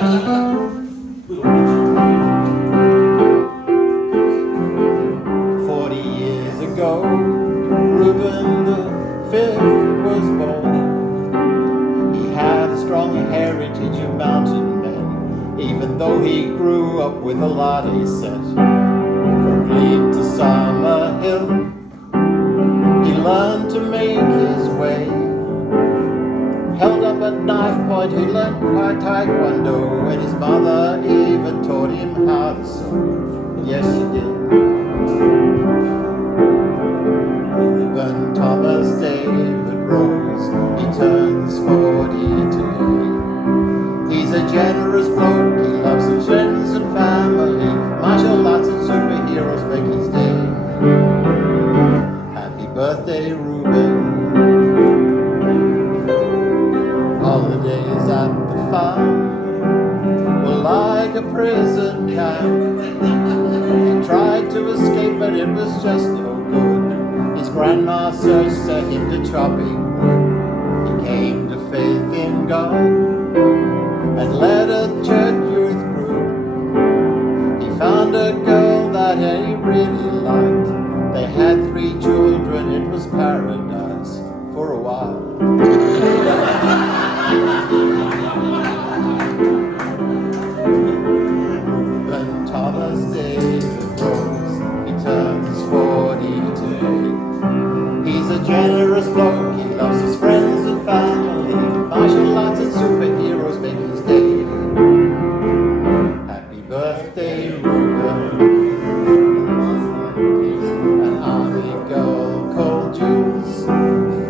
40 years ago, Reuben the fifth was born. He had a strong heritage of mountain men, even though he grew up with a latte set. From Glebe to Summer Hill, he learned to make his way. Held up at knife point, he learned taekwondo, and his mother even taught him how to sew. Yes, she did. Reuben Thomas David Rose, he turns 40 today. He's a generous bloke, he loves his friends and family. Martial arts and superheroes make his day. Happy birthday, Reuben. Holidays at the farm were like a prison camp. He tried to escape, but it was just no good. His grandma Serge set him to chopping wood. He came to faith in God and led a church youth group. He found a girl that he really liked. They had 3 children, it was paradise for a while. Reuben Thomas David Rose, he turns 40 today. He's a generous bloke, he loves his friends and family. Martial arts and superheroes make his day. Happy birthday, Reuben. An army girl called Jules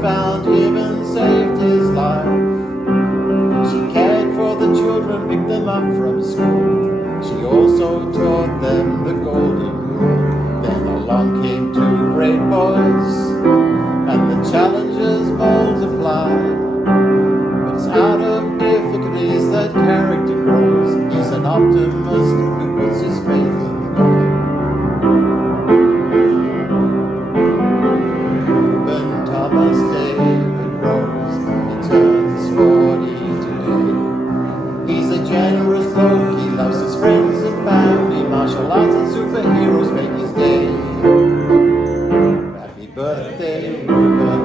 found him and saved his life. She cared for the children, picked them up from school. She also taught them the golden rule. Then along came 2 great boys, and the challenges multiplied. But it's out of difficulties that character grows. He's an optimist who puts his faith in God. Reuben Thomas David Rose, he turns 40 today. He's a generous bloke, he loves his friends and family. Martial arts and superheroes make his day. Happy birthday, Reuben.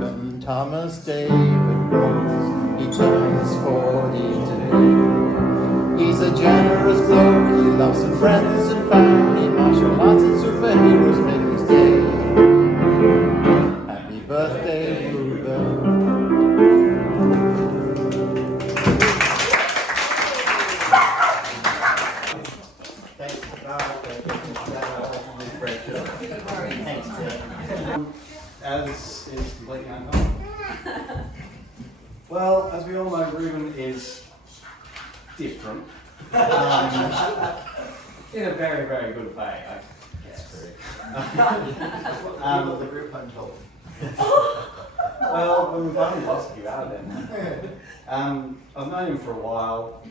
Reuben Thomas David Rose, he turns 40 today. He's a generous bloke, he loves his friends and family. Martial arts and superheroes make his day. Happy birthday, Reuben. As is completely unknown. Well, as we all know, Reuben is different. In a very, very good way, I guess. What the group I'm told. Well, when we finally lost you out then. I've known him for a while.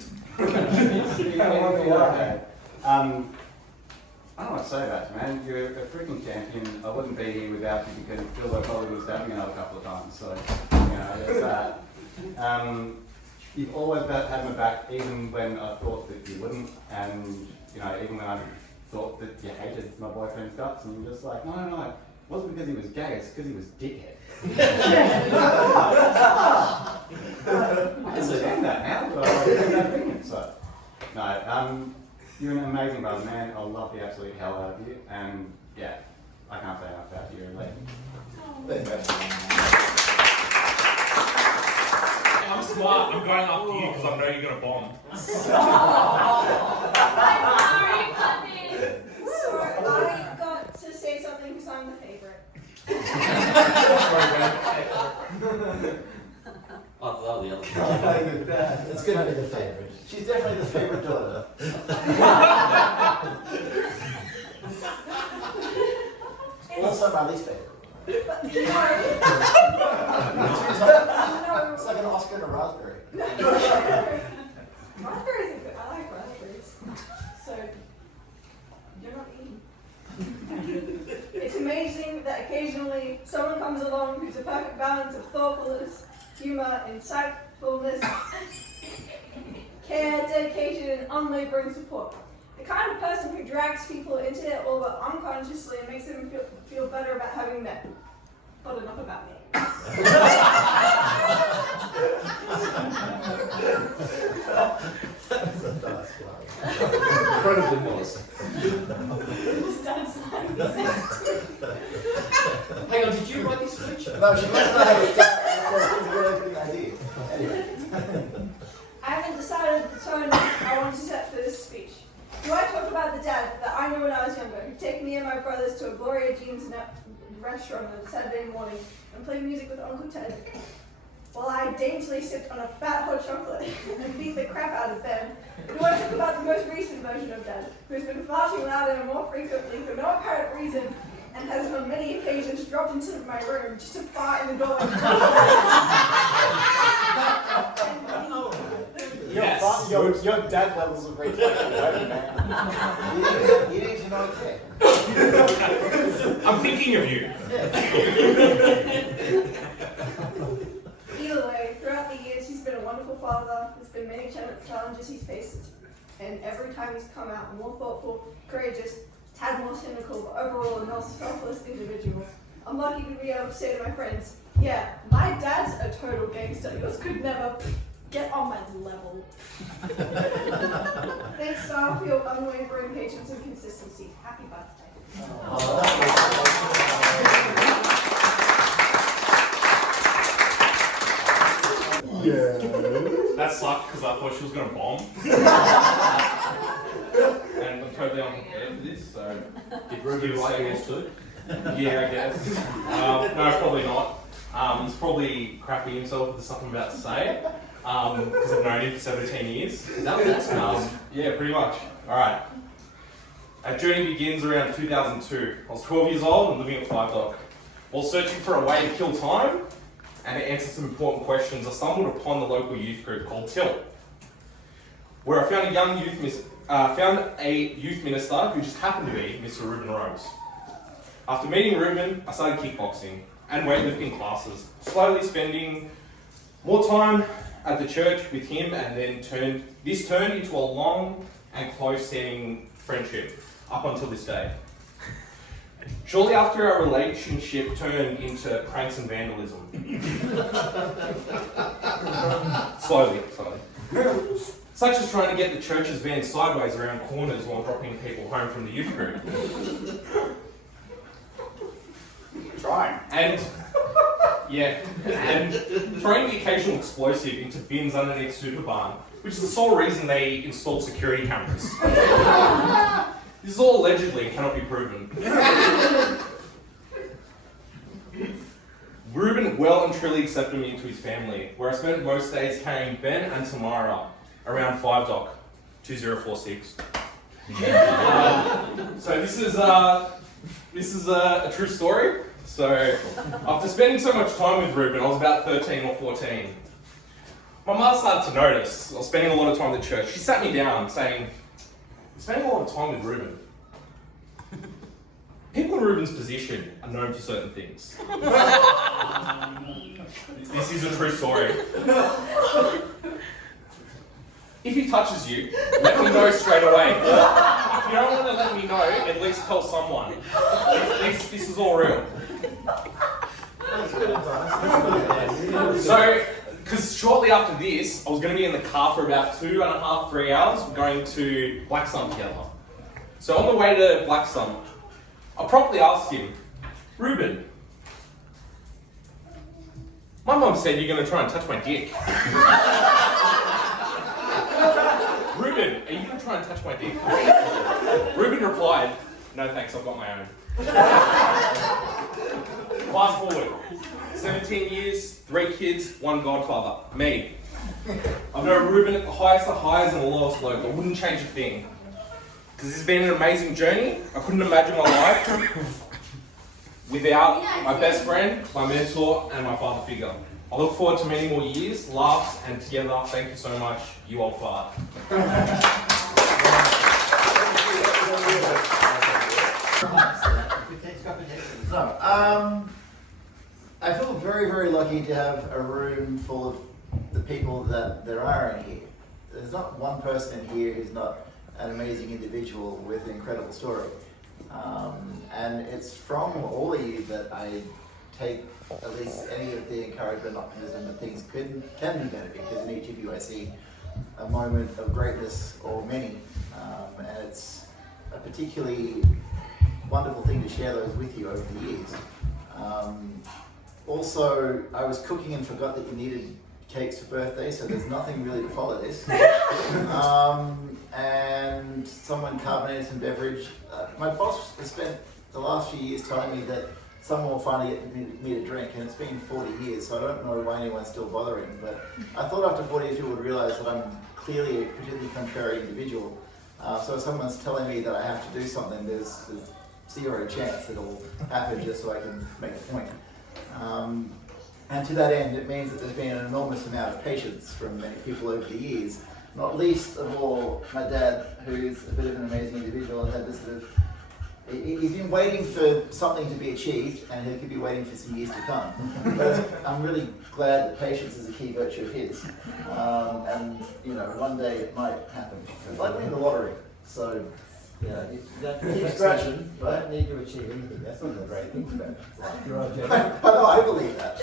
I don't want to say that, man. You're a freaking champion. I wouldn't be here without you because it feels like probably would have stabbed me another couple of times. So, there's that. You've always had my back, even when I thought that you wouldn't, and even when I thought that you hated my boyfriend's guts, and you're just like, no, it wasn't because he was gay, it's because he was dickhead. I understand that now, but I don't think it. So, no, you're an amazing brother, man. I love the absolute hell out of you, and yeah, I can't say enough about you. You're a legend. I'm smart. I'm going after you because I know you're going to bomb. I'm sorry, puppy. So I got to say something because I'm the favourite. Oh, that was the other. It's going to be the favourite. She's definitely the favourite daughter. What's my least favourite? But, It's like an Oscar and a raspberry. raspberries are good. I like raspberries. So, you're not eating. It's amazing that occasionally someone comes along who's a perfect balance of thoughtfulness, humour, insight. insightfulness, care, dedication, and unwavering support. The kind of person who drags people into their orbit unconsciously and makes them feel better about having met. But enough about me. Incredibly modest. His dad's like, Hang on, did you write this speech? No, she doesn't know how to start. It's a good opening idea. Anyway. I haven't decided the tone I want to set for this speech. Do I talk about the dad that I knew when I was younger, who'd take me and my brothers to a Gloria Jean's restaurant on a Saturday morning and play music with Uncle Ted, while I daintily sipped on a fat hot chocolate and beat the crap out of them? Do I talk about the most recent version of Dad, who's been farting louder and more frequently for no apparent reason, and has on many occasions dropped into my room just to fart in the doorway? Yes. Your dad levels of retarded, man. You need to know that. I'm thinking of you. Either way, throughout the years, he's been a wonderful father. There's been many challenges he's faced, and every time he's come out more thoughtful, courageous, tad more cynical, but overall a more selfless individual. I'm lucky to be able to say to my friends, yeah, my dad's a total gangster. Yours could never get on my level. Thanks, Star, for your unwavering patience and consistency. Happy birthday. Yeah. That sucked because I thought she was going to bomb. And I'm totally unprepared for this, so. Did Reuben write yours too? Yeah, I guess. No, probably not. He's probably crapping himself with the stuff I'm about to say. Because I've known him for 17 years. Is that what that's Yeah, pretty much. Alright. Our journey begins around 2002. I was 12 years old and living at 5 Dock. While searching for a way to kill time and to answer some important questions, I stumbled upon the local youth group called Till, where I found a youth minister who just happened to be Mr. Reuben Rose. After meeting Reuben, I started kickboxing and weightlifting classes, slowly spending more time at the church with him, and then turned into a long and close-standing friendship up until this day. Shortly after, our relationship turned into pranks and vandalism. Slowly. Such as trying to get the church's van sideways around corners while dropping people home from the youth group. Trying. And throwing the occasional explosive into bins underneath Super Barn, which is the sole reason they installed security cameras. This is all allegedly and cannot be proven. Reuben well and truly accepted me into his family, where I spent most days carrying Ben and Tamara around 5 Dock 2046. So this is a true story. So, after spending so much time with Reuben, I was about 13 or 14. My mother started to notice I was spending a lot of time at the church. She sat me down saying, "You're spending a lot of time with Reuben. People in Reuben's position are known for certain things." This is a true story. If he touches you, let me know straight away. If you don't want to let me know, at least tell someone. This is all real. So, because shortly after this, I was going to be in the car for about 2.5, 3 hours going to Blackstone together. So on the way to Blackstone, I promptly asked him, "Reuben, my mum said you're going to try and touch my dick." "Reuben, are you going to try and touch my dick?" Reuben replied, "No thanks, I've got my own." Fast forward, 17 years, 3 kids, 1 godfather, me. I've known Reuben at the highest of highs and the lowest low. I wouldn't change a thing. Because this has been an amazing journey. I couldn't imagine my life without my best friend, my mentor, and my father figure. I look forward to many more years, laughs, and together. Thank you so much, you old fart. So, I feel very, very lucky to have a room full of the people that there are in here. There's not one person in here who's not an amazing individual with an incredible story. And it's from all of you that I take at least any of the encouragement and optimism that things can be better, because in each of you I see a moment of greatness or many. And it's a particularly wonderful thing to share those with you over the years. Also, I was cooking and forgot that you needed cakes for birthday, so there's nothing really to follow this. And someone carbonated some beverage. My boss has spent the last few years telling me that someone will finally get me to drink, and it's been 40 years, so I don't know why anyone's still bothering. But I thought after 40 years people would realise that I'm clearly a particularly contrary individual. So if someone's telling me that I have to do something, there's zero chance it'll happen just so I can make a point. And to that end, it means that there's been an enormous amount of patience from many people over the years, not least of all my dad, who's a bit of an amazing individual and had this sort of, he's been waiting for something to be achieved, and he could be waiting for some years to come. But I'm really glad that patience is a key virtue of his. And you know, one day it might happen. It's like winning the lottery. So, You know, you keep scratching, you don't need to achieve anything. That's one of the great things about it. You're right, Jeff. I believe that.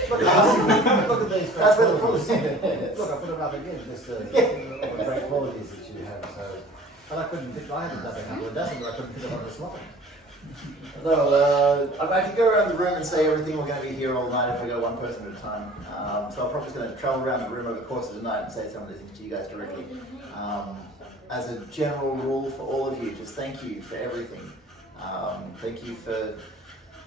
Look at these That's where the great policy qualities. is. Look, I put them up again, just all the great qualities that you have. So, and I couldn't fit, I haven't done a couple of dozen, but I couldn't fit them on the slot. No, I could go around the room and say everything. We're going to be here all night if we go one person at a time. So I'm probably just going to travel around the room over the course of the night and say some of these things to you guys directly. As a general rule for all of you, just thank you for everything. Thank you for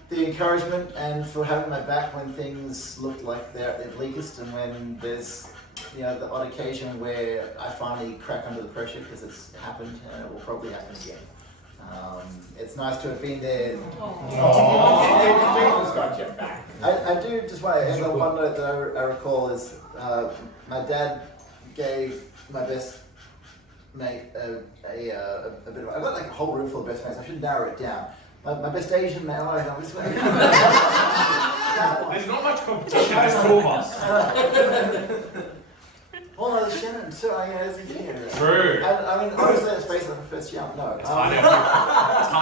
the encouragement and for having my back when things look like they're at their bleakest, and when there's, you know, the odd occasion where I finally crack under the pressure, because it's happened and it will probably happen again. It's nice to have been there. I do just want to end on one note that I recall is my dad gave my best mate a bit of, I've got like a whole room full of best mates, I should narrow it down. My best Asian male, I know this way. There's not much competition, there's two of us. Oh no, there's Shannon too, isn't here. True. I mean, honestly, let's face it, I'm the first young, no. It's hard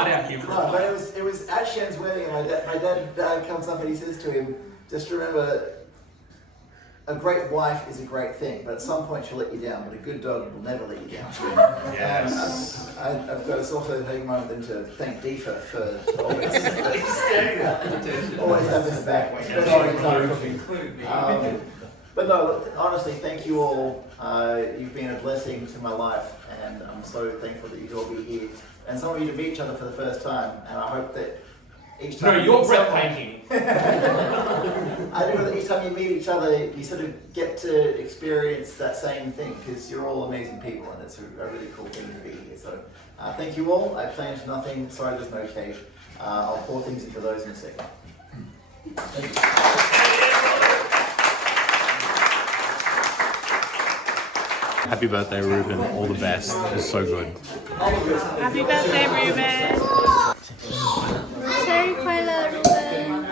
out here. No, but it was at Shen's wedding, and my dad comes up and he says to him, just remember, a great wife is a great thing, but at some point she'll let you down, but a good dog will never let you down. Yes. I've got to also take a moment then to thank Deefa for always having the back. But no, look, honestly, thank you all. You've been a blessing to my life, and I'm so thankful that you'd all be here. And some of you to meet each other for the first time, and I hope that each time... No, you're breathtaking. I do that each time you meet each other, you sort of get to experience that same thing, because you're all amazing people, and it's a really cool thing to be here. So thank you all. I planned nothing. Sorry there's no cake. I'll pour things into those in a second. Thank you. Happy birthday, Reuben. All the best. It's so good. Happy birthday, Reuben! Sorry, Kyla, Reuben.